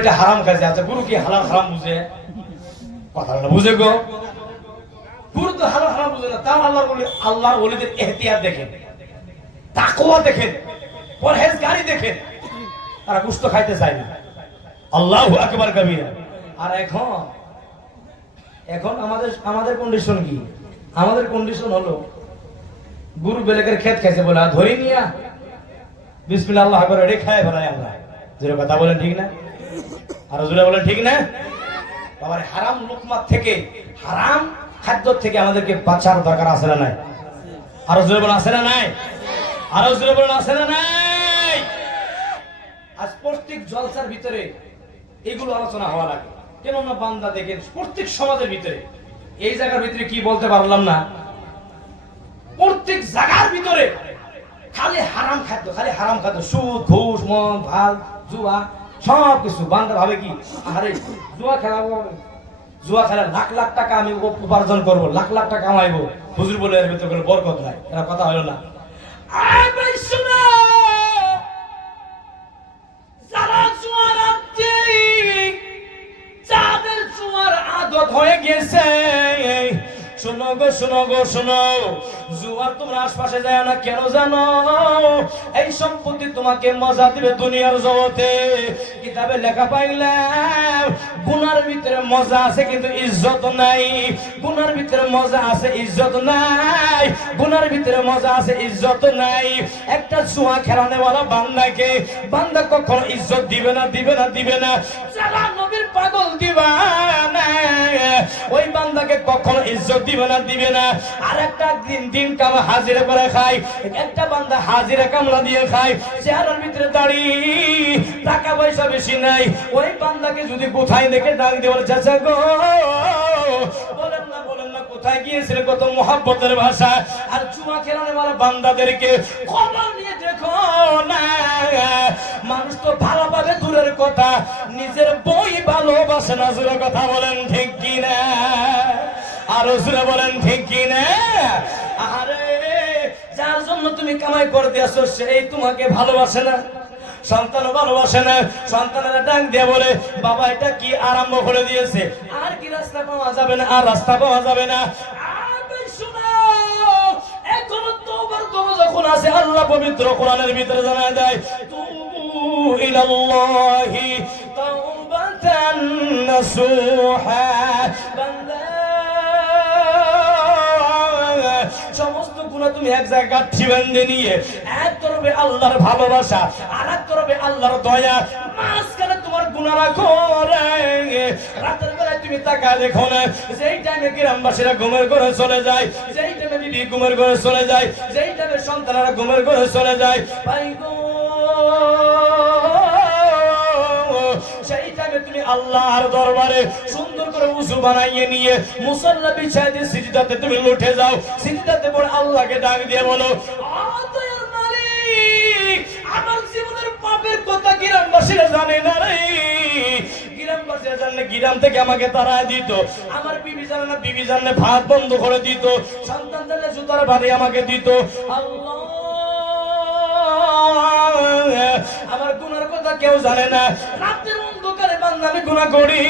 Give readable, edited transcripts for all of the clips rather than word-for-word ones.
এটা হারাম খাইছে। আচ্ছা গুরু কি হালাল হারাম বুঝে? কথাটা বুঝে গো, গুরু তো হালাল হারাম বুঝে না। তাও আল্লাহর ওলিদের ইহতিয়াত দেখেন, তাকওয়া দেখেন, পরহেজগারি দেখেন। তারা গোশত খাইতে চায় না। আল্লাহু আকবার কবিরা। আর এখন আমাদের কন্ডিশন কি? আমাদের কন্ডিশন হলো গুরু বেলেকের ক্ষেত খাইছে বলে ধরি নিয়া বিসমিল্লাহ আল্লাহু আকবার এটা খায় ফেলাই আমরা। যেটা কথা বলেন ঠিক না? আর জোরে বলেন ঠিক না? বাবার হারাম লুকমা থেকে, হারাম খাদ্য থেকে আমাদেরকে বাঁচার দরকার আছে না নাই? আরো জোরে বলেন আছে না নাই? আরো জোরে বলেন আছে না নাই? আজ প্রত্যেক জলসার ভিতরে এগুলো আলোচনা হওয়া লাগে। কেন না বান্দা দেখেন প্রত্যেক সমাজের ভিতরে, এই জায়গার ভিতরে কি বলতে পারলাম না, প্রত্যেক জায়গার ভিতরে খালি হারাম খাদ্য, খালি হারাম খাদ্য, সুদ ঘুষ মদ ভাত জুয়া সব কিছু। বান্দা ভাবে কি আরে জুয়া খেলাবো, জুয়া খেলা লাখ লাখ টাকা আমি উপার্জন করবো, লাখ লাখ টাকা কামাইবো। হুজুর বলে এর ভিতরে কোনো বরকত নাই। এটা কথা হলো না। যারা জুয়ার যাদের জুয়ার আদত হয়ে গেছে, শোনো গো শোনো গো শোনো, জুয়ার তোমরা আশপাশে যায় না কেন জানো? এই সম্পত্তি তোমাকে মজা দিবে দুনিয়ার জগতে। কিতাবে লেখা পাইলাম গুনার ভিতরে মজা আছে কিন্তু ইজ্জত নাই, গুনার ভিতরে মজা আছে ইজ্জত নাই, গুনার ভিতরে মজা আছে ইজ্জত নাই। একটা জুয়া খেলানেওয়ালা বান্দাকে বান্দা কখনো ইজ্জত দিবে না, দিবে না, দিবে না। যারা নবীর পাগল দিবানা ওই বান্দাকে কখনো ইজ্জত দিবে না, দিবে না। আর একটা দিন কাম হাজিরা করে খায়, একটা বান্দা হাজিরা কামলা দিয়ে খায়, চেহারার ভিতরে দাড়ি, টাকা পয়সা বেশি নাই। ওই বান্দাকে যদি কোথায় দেখে ডাক দিয়ে বলে চাচা গো, বলেন না বলেন না কোথায় গিয়েছিল, কত মোহাব্বতের ভাষা। আর জুয়া খেলানে মারা বান্দাদেরকে খবর নিয়ে দেখো না, মানুষ তো ভালোভাবে দূরের কথা, নিজের বই ভালোবাসে না। জোরে কথা বলেন ঠিক কিনা? আরো জোরে বলেন ঠিক কিনা? আরে যার জন্য তুমি কামাই করতে আসো সেই তোমাকে ভালোবাসে না, সন্তানও ভালোবাসে না। সন্তানেরা ডাক দিয়ে বলে বাবা এটা কি আরম্ভ করে দিয়েছে, আর কি রাস্তা পাওয়া যাবে না, আর রাস্তা পাওয়া যাবে না। এখনো তওবার দরজা খোলা আছে। আল্লাহ পবিত্র কোরআনের ভিতরে জানায় দেয় তুবু ইলাল্লাহি তাওবাতান নাসুহা। বান্দা সমস্ত গুনাহ তুমি এক জায়গায় গাঁথি বেঁধে নিয়ে এক তরফে আল্লাহর ভালোবাসা আর এক তরফে আল্লাহর দয়া, মাঝখানে তোমার গুনাহ রাখো রে। রাতের বেলায় তুমি তাকা দেখো না, যেই টাইমে গ্রামবাসীরা ঘুমের ঘরে চলে যায়, যেই টাইমে বিবি ঘুমের ঘরে চলে যায়, যেই টাইমে সন্তানেরা ঘুমের ঘরে চলে যায়, ভাই গো সেই টাইমে তুমি আল্লাহর দরবারে সুন্দর করে উযু বানাইয়ে নিয়ে মুসাল্লা বিছায় দিয়ে সিজদাতে তুমি উঠে যাও। সিজদাতে পড়ে আল্লাহকে ডাক দিয়ে বলো দয়ার মালিক, আমার জীবনের পাপের কথা গ্রামবাসীরা জানে না রে। গ্রামবাসীরা জানলে গ্রাম থেকে আমাকে তাড়ায় দিত, আমার বিবি জানে না, বিবি জানলে ভাত বন্ধ করে দিত, সন্তান জানলে জুতার বাড়ি আমাকে দিত। আল্লাহ আমার গুনার কথা কেউ জানে না, রাতের অন্ধকারে বান্দা আমি গুনাহ করি।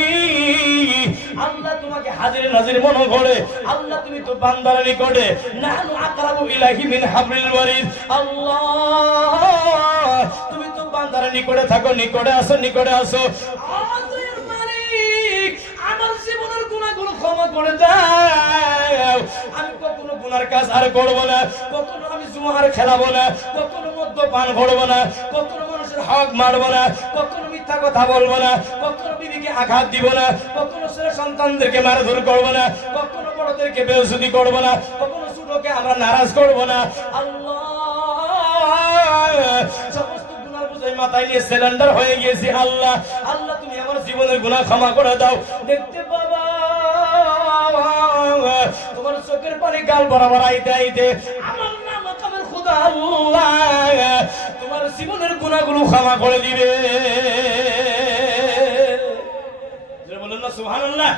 আল্লাহ তোমাকে হাজির নাজির মনে করে, আল্লাহ তুমি তো বান্দার নিকটে নাহনু আকরাবু ইলাইহি মিন হাবলিল ওয়ারিদ। আল্লাহ তুমি তো বান্দার নিকটে থাকো, নিকটে আসো, নিকটে আসো। আল্লাহর মালিক আমার জীবনের গুনাহগুলো ক্ষমা করে দাও। আমি কখনো গুনার কাজ আর করব না, কখনো আমি জুয়া আর খেলাবো না, কখনো মদ্যপান করবো না, কখনো মানুষের হক মারবো না, কখনো মিথ্যা কথা বলবো না, কখনো বিবিকে আঘাত দিব না, কখনো ছেলে সন্তানদেরকে মারধর করবো না, কখনো বড়দেরকে বেইজ্জতি করবো না, কখনো ছোটকে আমরা নারাজ করবো না। আল্লাহ সমস্ত গুনার বোঝাই মাথায় নিয়ে সিলিন্ডার হয়ে গিয়েছি। আল্লাহ আল্লাহ তুমি আমার জীবনের গুনাহ ক্ষমা করে দাও। দেখতে বাবা তোমার চোখের পানি গাল বরাবর আইতে আইতে আমার নাম কামের খোদা আল্লাহ তোমার জীবনের গুনাহগুলো ক্ষমা করে দিবে। জোরে বলেন না সুবহানাল্লাহ,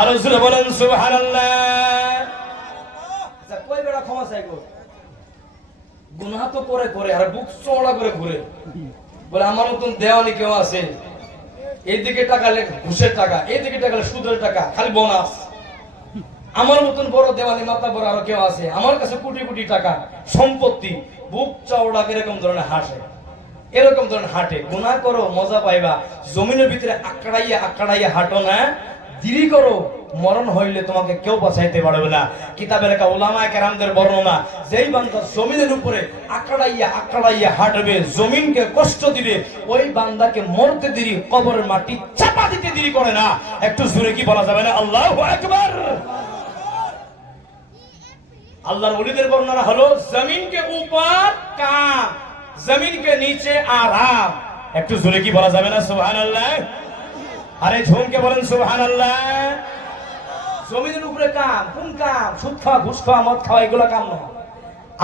আরো জোরে বলেন সুবহানাল্লাহ। আচ্ছা কই বেড়া ক্ষমা চাইবো? গুনাহ তো করে করে আর বুক চওড়া করে ঘুরে বলে আমার মতন দেওয়ানি কেউ আছে? এইদিকে টাকা ঘুষের টাকা, এইদিকে টাকা সুদের টাকা, খালি বোনাস। আমার মতন বড় দেওয়ানি মাতা বড় আরো কেউ আছে, আমার কাছে কোটি কোটি টাকা সম্পত্তি, বুক চওড়া এরকম ধরনের হাসে, এরকম ধরনের হাঁটে। গুনাহ করো মজা পাইবা, জমিনের ভিতরে আকড়াইয়া আকড়াইয়া হাঁটো না, দেরি করো মরণ হইলে তোমাকে কেউ বাঁচাইতে পারবে না। কিতাবের একটা উলামায়ে কেরামদের বর্ণনা, যেই বান্দা জমিনের উপরে আকড়াইয়া আকড়াইয়া হাঁটবে, জমিনকে কষ্ট দিবে, ওই বান্দাকে মরতে দেরি কবরের মাটি চাপা দিতে দেরি করে না। একটু জোরে কি বলা যাবে না আল্লাহু আকবার? আল্লাহর ওলিদের বর্ণনা হলো, জমিন কে উপর কাম, জমিন কে নিচে আরাম। একটু জোরে কি বলা যাবে না সুবহানাল্লাহ? আরে ঝুমকে বলেন সুবহানাল্লাহ। জমিনের উপরে কাম, কোন কাম? সুদ খাওয়া, ঘুষ খাওয়া, মদ খাওয়া, এগুলো কাম নয়।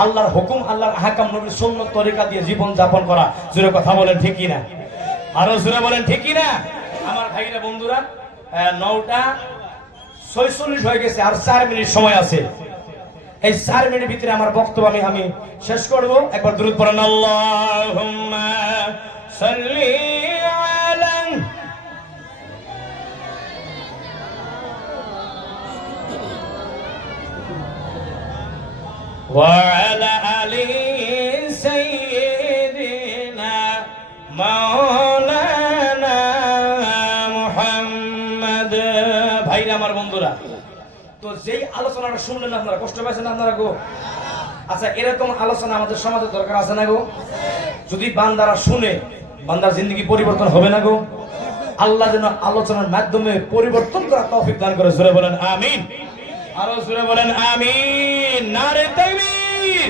আল্লাহর হুকুম, আল্লাহর আহকাম, নবীর সুন্নাত তরিকা দিয়ে জীবন যাপন করা। জোরে কথা বলেন ঠিক কি না? আরো জোরে বলেন ঠিক কি না? আমার ভাইরা বন্ধুরা, 9টা 46 হয়ে গেছে, আর 4 মিনিট সময় আছে। এই 4 মিনিটের ভিতরে আমার বক্তব্য আমি শেষ করব। একবার দুরূদ পড়েন, আল্লাহুম্মা সাল্লি আলা ওয়া আলা আলি সাইয়্যিদিনা মাওলানা মুহাম্মদ। ভাইরা আমার বন্ধুরা, তো যেই আলোচনাটা শুনলেন আপনারা, কষ্ট পাইছেন আপনারা গো? আচ্ছা, এরকম আলোচনা আমাদের সমাজে দরকার আছে না গো? যদি বান্দারা শুনে, বান্দার জিন্দগি পরিবর্তন হবে না গো? আল্লাহ যেন আলোচনার মাধ্যমে পরিবর্তন করা তৌফিক দান করে। জোরে বলেন আমিন। আরো জোরে বলেন আমিন। নারে তাকবীর।